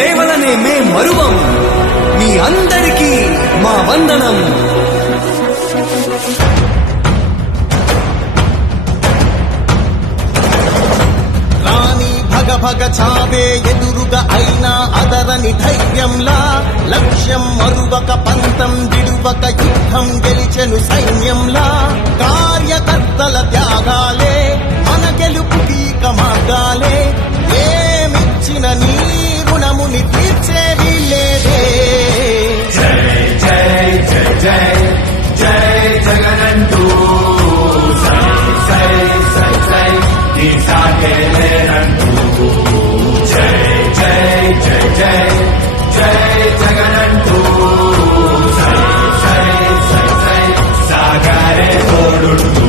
సేవలనే మే మరువం. మీ అందరికీ మా వందనం. భగ చావే ఎదురుగా అయినా అదరని ధైర్యంలా, లక్ష్యం మరువక పంతం విడువక యుద్ధం గెలిచెను సైన్యంలా. కార్యకర్తల త్యాగాలే మన గెలుపుకీక మార్గాలే, ఏమిచ్చిన నీ రుణముని తీర్చేది లేదే. జై జై జై జై జై జగనంటూ సై సై సై సై నీ సాగే లేనంటూ. జై జై జై జై జై జగనంటూ సై సై సై సై సాగరే తోడుంటూ.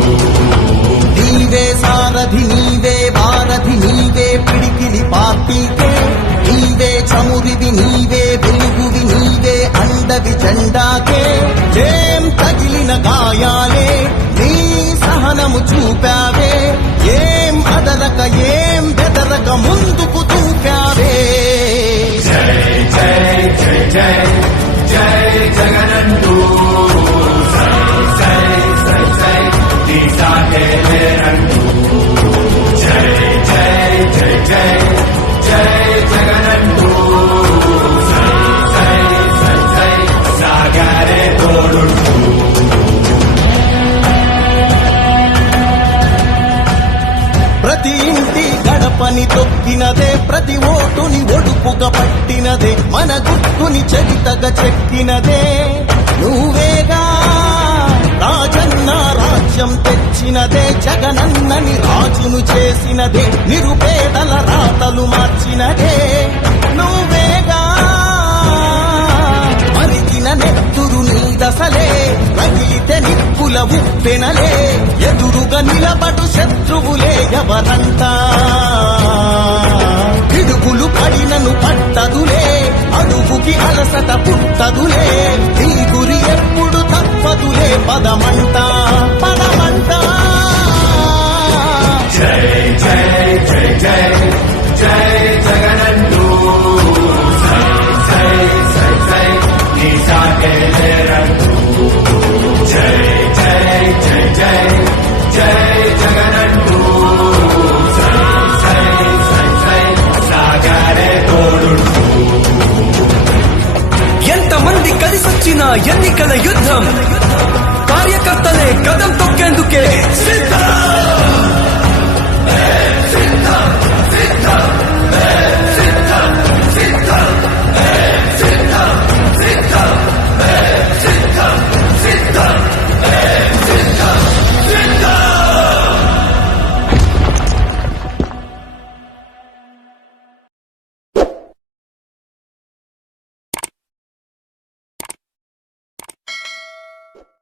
నీవే సారథి నీవే వారధి నీవే పిడికిలి పార్టీకే, నీవే చమురివి నీవే వెలుగువి నీవే అండవి జెండాకే. ఏం తగిలిన గాయాలే నీ సహనము చూపావే, ఏం అదరక ఏం బెదరక ముందుకు చూపావే. జై జై జై జై జై జగనంటూ సై సై సై సై నీ సాగే లేనంటూ. జై జై జై జై జై జగనంటూ సై సై సై సై సాగరే తోడుంటూ. ప్రతి ఇంటి గడపని తొక్కినదే, ప్రతి ఓటుని ఒడుపుగా పట్టినదే, మన గుర్తుని చరితగా చెక్కినదే నువ్వేగా. రాజన్న రాజ్యం తెచ్చినదే, జగనన్నని రాజును చేసినదే, నిరుపేదల రాతలు మార్చినదే నువ్వేగా. మరిగిన నెత్తురు నీ దశలే, రగిలితే నిప్పుల ఉప్పెనలే, ఎదురుగా నిలబడు శత్రువులే ఎవరంతా. పిడుగులు పడినను పట్టదులే, అడుగుకి అలసట పుట్టదులే, నీ గురి ఎప్పుడు తప్పదులే, పదమంట పదమంట. జై జై జై జై జై జగనంటూ సై సై సై సై నీ సాగే లేరంటూ. జై జై జై జై జై జగనంటూ సై సై సై సై సాగరే తోడుంటూ. ఎంతమంది కలిసొచ్చిన ఎన్నికల యుద్ధం, కార్యకర్తలే కదం తొక్కేందుకే సిద్ధం.